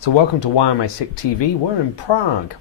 So welcome to Why Am I Sick TV. We're in Prague,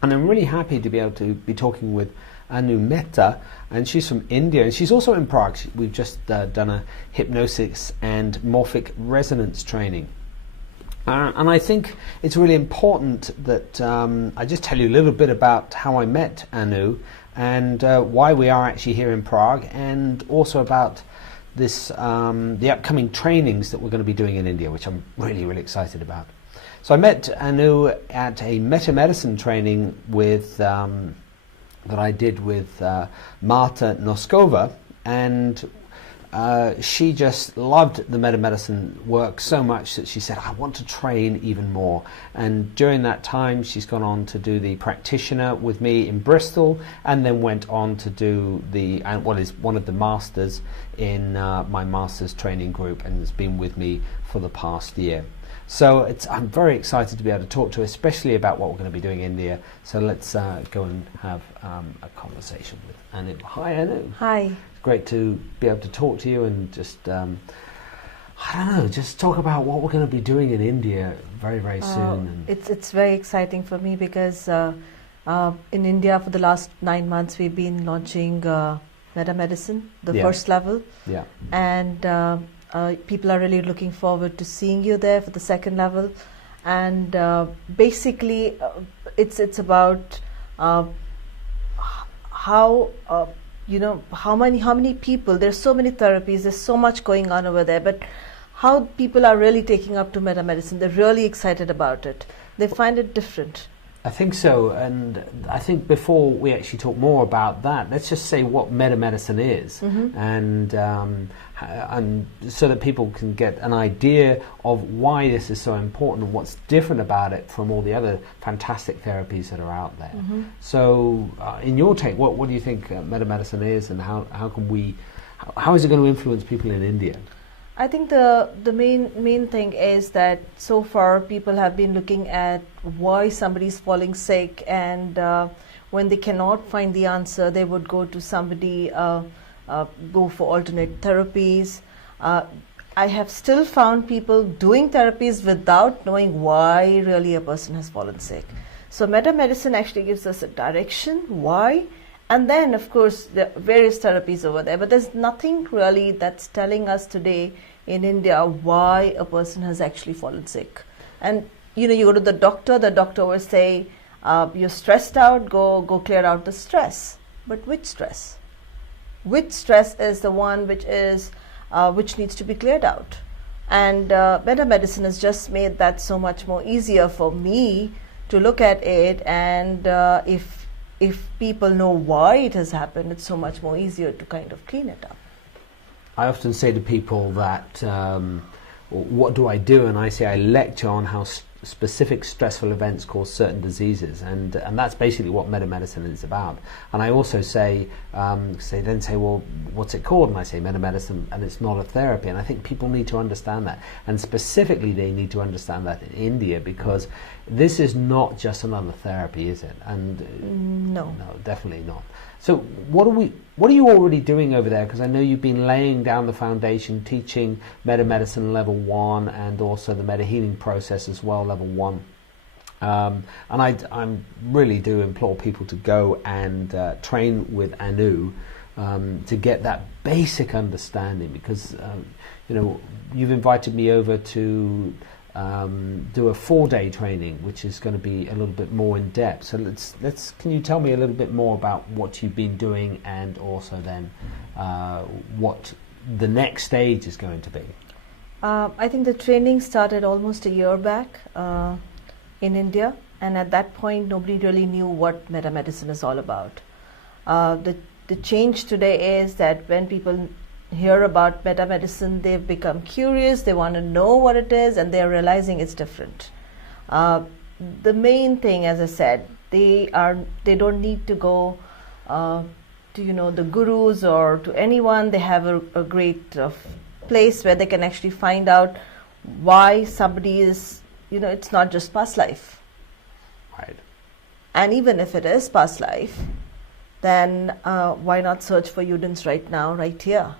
and I'm really happy to be able to be talking with Anu Mehta, and she's from India, and she's also in Prague. We've just done a hypnosis and morphic resonance training. And I think it's really important that I just tell you a little bit about how I met Anu and why we are actually here in Prague, and also about this the upcoming trainings that we're going to be doing in India, which I'm really, really excited about. So I met Anu at a meta-medicine training with that I did with Marta Noskova, and she just loved the meta-medicine work so much that she said, I want to train even more. And during that time she's gone on to do the practitioner with me in Bristol, and then went on to do the what is one of the masters in my master's training group, and has been with me for the past year. So I'm very excited to be able to talk to her, especially about what we're going to be doing in India. So let's go and have a conversation with Anu. Hi, Anu. Hi. Great to be able to talk to you and just, I don't know, just talk about what we're going to be doing in India very, very soon. And it's very exciting for me because in India for the last 9 months we've been launching meta-medicine, the first level. Yeah. And people are really looking forward to seeing you there for the second level. And basically it's about how how many people, there's so many therapies, there's so much going on over there, but how people are really taking up to meta-medicine. They're really excited about it. They find it different. I think so, and I think before we actually talk more about that, let's just say what meta-medicine is, and so that people can get an idea of why this is so important and what's different about it from all the other fantastic therapies that are out there. So in your take, what do you think meta-medicine is, and how is it going to influence people in India? I think the main thing is that so far people have been looking at why somebody is falling sick, and when they cannot find the answer, they would go to somebody, go for alternate therapies. I have still found people doing therapies without knowing why really a person has fallen sick. So meta-medicine actually gives us a direction, why, and then of course there are various therapies over there, but there's nothing really that's telling us today in India why a person has actually fallen sick. And you go to the doctor will say, you're stressed out, go clear out the stress. But which stress? Which stress is the one which needs to be cleared out? And meta-medicine has just made that so much more easier for me to look at it, and if people know why it has happened, it's so much more easier to kind of clean it up. I often say to people that, what do I do? And I say I lecture on how specific stressful events cause certain diseases, and that's basically what meta-medicine is about. And I also say, well, what's it called? And I say meta-medicine, and it's not a therapy. And I think people need to understand that, and specifically they need to understand that in India, because this is not just another therapy, is it? And no, definitely not. So what are you already doing over there? Because I know you've been laying down the foundation, teaching meta-medicine level 1, and also the meta-healing process as well, level 1. And I really do implore people to go and train with Anu to get that basic understanding, because you've invited me over to do a 4-day training, which is going to be a little bit more in depth. So can you tell me a little bit more about what you've been doing, and also then what the next stage is going to be? I think the training started almost a year back in India, and at that point nobody really knew what meta-medicine is all about. The change today is that when people hear about meta-medicine, they've become curious, they want to know what it is, and they're realizing it's different. The main thing, as I said, they don't need to go to the gurus or to anyone. They have a great place where they can actually find out why somebody is, it's not just past life. Right. And even if it is past life, then why not search for Udins right now, right here?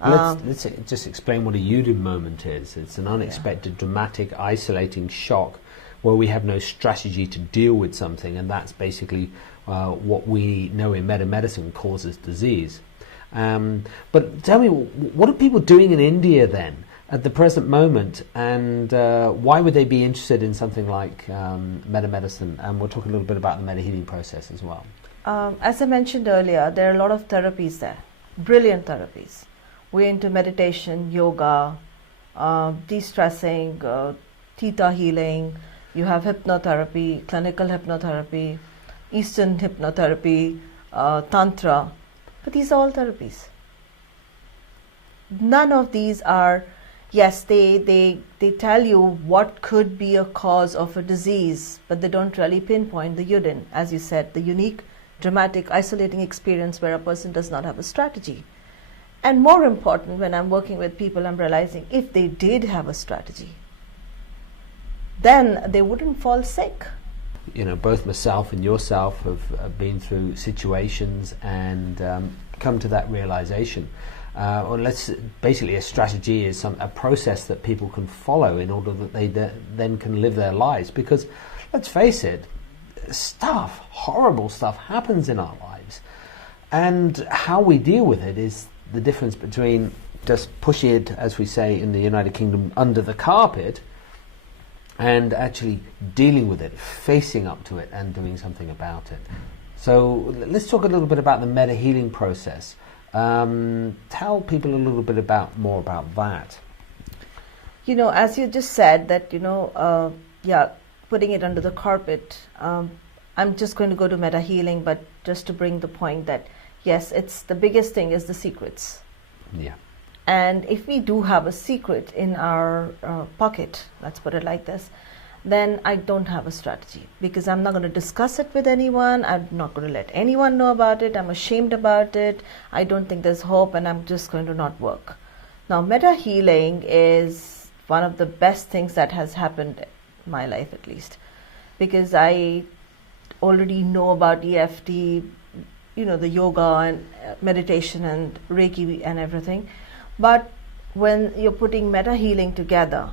Let's just explain what a Udin moment is. It's an unexpected, dramatic, isolating shock where we have no strategy to deal with something, and that's basically what we know in meta-medicine causes disease. But tell me, what are people doing in India then at the present moment, and why would they be interested in something like meta-medicine? And we'll talk a little bit about the meta-healing process as well. As I mentioned earlier, there are a lot of therapies there, brilliant therapies. We're into meditation, yoga, de-stressing, theta healing. You have hypnotherapy, clinical hypnotherapy, Eastern hypnotherapy, tantra. But these are all therapies. None of these are, yes, they tell you what could be a cause of a disease, but they don't really pinpoint the UDIN, as you said, the unique, dramatic, isolating experience where a person does not have a strategy. And more important, when I'm working with people, I'm realizing if they did have a strategy, then they wouldn't fall sick. You know, both myself and yourself have been through situations and come to that realization. Basically a strategy is a process that people can follow in order that they then can live their lives. Because let's face it, horrible stuff happens in our lives. And how we deal with it is the difference between just pushing it, as we say in the United Kingdom, under the carpet, and actually dealing with it, facing up to it and doing something about it. So let's talk a little bit about the meta-healing process. Tell people a little bit more about that. You know, as you just said, that, putting it under the carpet, I'm just going to go to meta-healing, but just to bring the point that, yes, it's the biggest thing is the secrets. Yeah. And if we do have a secret in our pocket, let's put it like this, then I don't have a strategy, because I'm not going to discuss it with anyone. I'm not going to let anyone know about it. I'm ashamed about it. I don't think there's hope, and I'm just going to not work. Now, meta-healing is one of the best things that has happened in my life, at least, because I already know about EFT, the yoga and meditation and Reiki and everything. But when you're putting meta-healing together,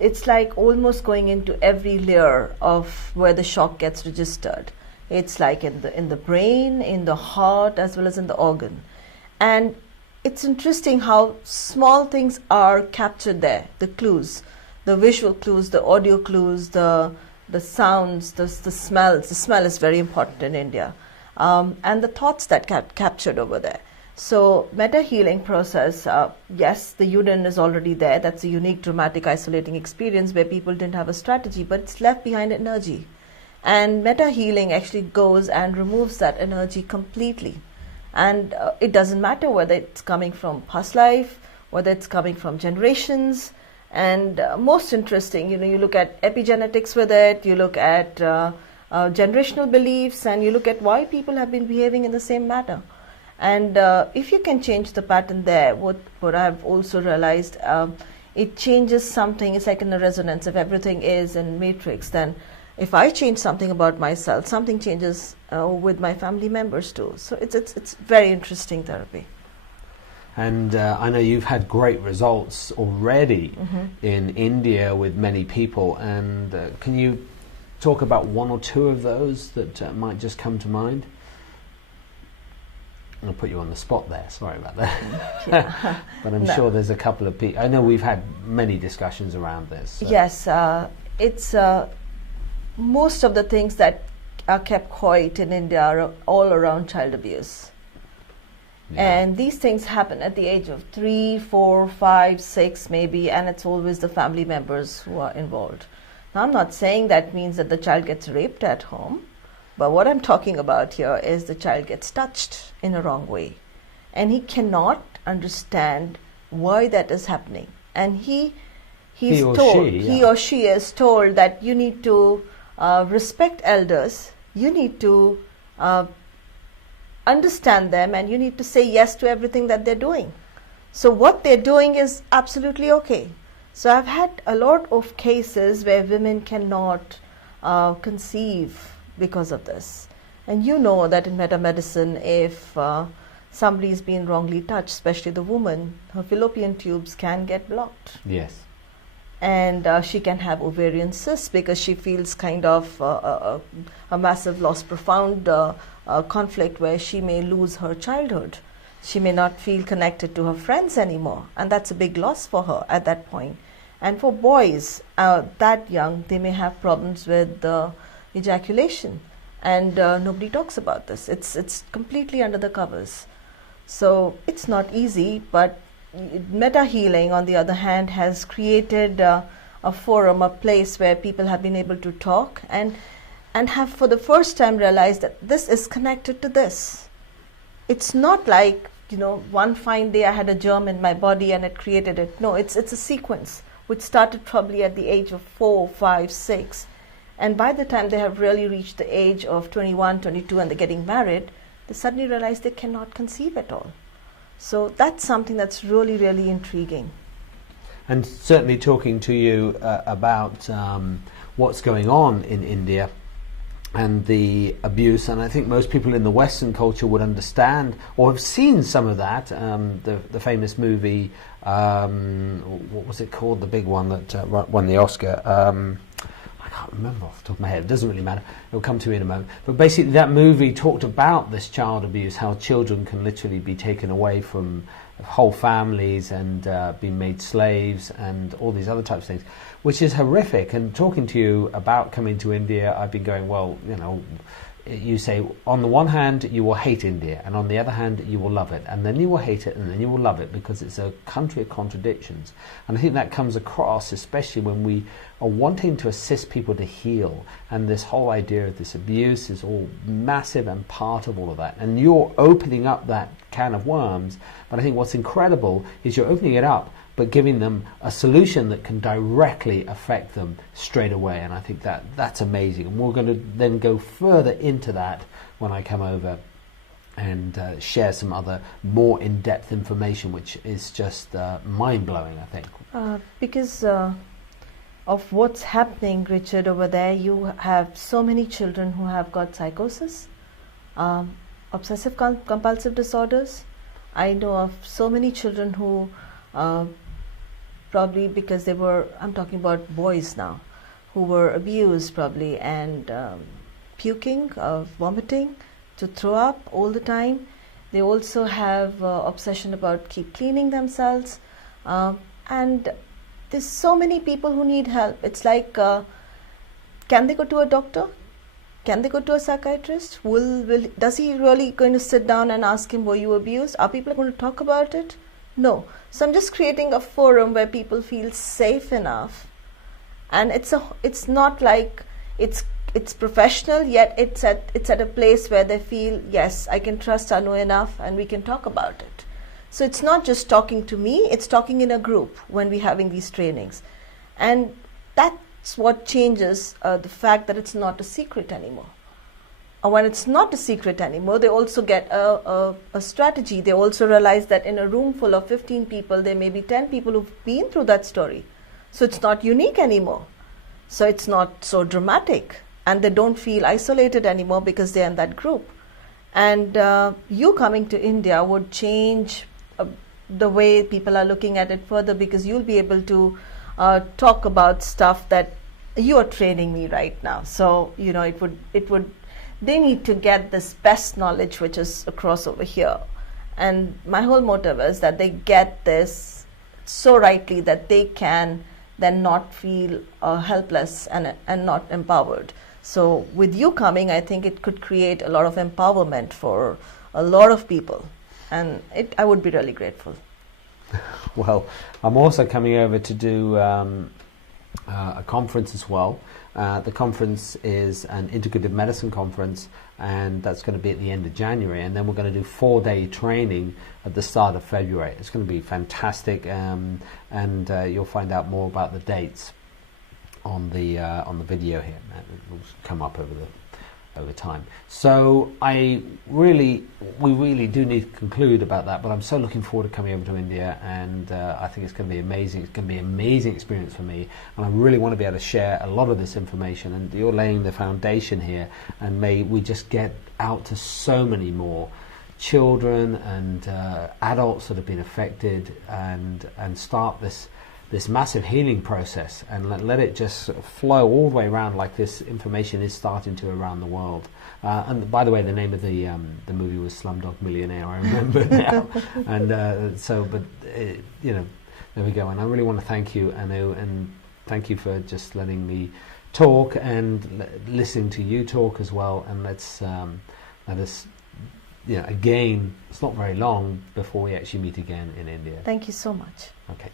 it's like almost going into every layer of where the shock gets registered. It's like in the brain, in the heart, as well as in the organ. And it's interesting how small things are captured there, the clues, the visual clues, the audio clues, the sounds, the smells. The smell is very important in India. And the thoughts that get captured over there. So meta-healing process, yes, the UDIN is already there. That's a unique, dramatic, isolating experience where people didn't have a strategy, but it's left behind energy. And meta-healing actually goes and removes that energy completely. And it doesn't matter whether it's coming from past life, whether it's coming from generations. And most interesting, you look at epigenetics with it, you look at generational beliefs, and you look at why people have been behaving in the same manner. And if you can change the pattern there, what I've also realized, it changes something. It's like in a resonance. If everything is in matrix, then if I change something about myself, something changes with my family members too. So it's very interesting therapy. And I know you've had great results already in India with many people. And can you talk about one or two of those that might just come to mind? I'll put you on the spot there, sorry about that. Yeah. But I'm sure there's a couple of people. I know we've had many discussions around this. So. Yes, it's most of the things that are kept quiet in India are all around child abuse. Yeah. And these things happen at the age of 3, 4, 5, 6 maybe, and it's always the family members who are involved. Now, I'm not saying that means that the child gets raped at home. But what I'm talking about here is the child gets touched in a wrong way. And he cannot understand why that is happening. And he or she is told that you need to respect elders, you need to understand them, and you need to say yes to everything that they're doing. So what they're doing is absolutely okay. So I've had a lot of cases where women cannot conceive because of this. And you know that in meta-medicine, if somebody's been wrongly touched, especially the woman, her fallopian tubes can get blocked. Yes. and she can have ovarian cysts because she feels kind of a massive loss, profound conflict where she may lose her childhood. She may not feel connected to her friends anymore, and that's a big loss for her at that point. And for boys that young, they may have problems with ejaculation, and nobody talks about this. It's completely under the covers. So it's not easy, but Meta Healing, on the other hand, has created a forum, a place where people have been able to talk and have for the first time realized that this is connected to this. It's not like, one fine day I had a germ in my body and it created it. No, it's a sequence which started probably at the age of 4, 5, 6. And by the time they have really reached the age of 21, 22 and they're getting married, they suddenly realize they cannot conceive at all. So that's something that's really, really intriguing. And certainly talking to you about what's going on in India and the abuse, and I think most people in the Western culture would understand or have seen some of that. The famous movie, what was it called? The big one that won the Oscar. I can't remember off the top of my head. It doesn't really matter. It'll come to me in a moment. But basically that movie talked about this child abuse, how children can literally be taken away from whole families and be made slaves and all these other types of things, which is horrific. And talking to you about coming to India, I've been going, well, you say on the one hand you will hate India, and on the other hand you will love it, and then you will hate it, and then you will love it, because it's a country of contradictions. And I think that comes across, especially when we are wanting to assist people to heal, and this whole idea of this abuse is all massive and part of all of that, and you're opening up that can of worms. But I think what's incredible is you're opening it up but giving them a solution that can directly affect them straight away. And I think that's amazing. And we're going to then go further into that when I come over and share some other more in-depth information, which is just mind-blowing, I think. Because of what's happening, Richard, over there, you have so many children who have got psychosis, obsessive compulsive disorders. I know of so many children who probably because they were, I'm talking about boys now, who were abused probably, and puking, vomiting, to throw up all the time. They also have obsession about keep cleaning themselves, and there's so many people who need help. It's like, can they go to a doctor? Can they go to a psychiatrist? Does he really going to sit down and ask him, were you abused? Are people going to talk about it? No. So I'm just creating a forum where people feel safe enough, and it's not like it's professional, yet it's at a place where they feel, yes, I can trust Anu enough and we can talk about it. So it's not just talking to me, it's talking in a group when we're having these trainings. And that's what changes the fact that it's not a secret anymore. When it's not a secret anymore, they also get a strategy. They also realize that in a room full of 15 people, there may be 10 people who've been through that story. So it's not unique anymore. So it's not so dramatic. And they don't feel isolated anymore because they're in that group. And you coming to India would change the way people are looking at it further, because you'll be able to talk about stuff that you are training me right now. So, it would they need to get this best knowledge which is across over here. And my whole motive is that they get this so rightly that they can then not feel helpless and not empowered. So with you coming, I think it could create a lot of empowerment for a lot of people. And I would be really grateful. Well, I'm also coming over to do a conference as well. The conference is an integrative medicine conference, and that's going to be at the end of January, and then we're going to do 4-day training at the start of February. It's going to be fantastic, and you'll find out more about the dates on the video here. It will come up over time. So we really do need to conclude about that, but I'm so looking forward to coming over to India, and I think it's going to be amazing. It's going to be an amazing experience for me, and I really want to be able to share a lot of this information, and you're laying the foundation here, and may we just get out to so many more children and adults that have been affected, and start this this massive healing process, and let it just sort of flow all the way around, like this information is starting to around the world. And by the way, the name of the movie was Slumdog Millionaire. I remember now. And you know, there we go. And I really want to thank you, Anu, and thank you for just letting me talk and listening to you talk as well. And let us, you know, again, it's not very long before we actually meet again in India. Thank you so much. Okay.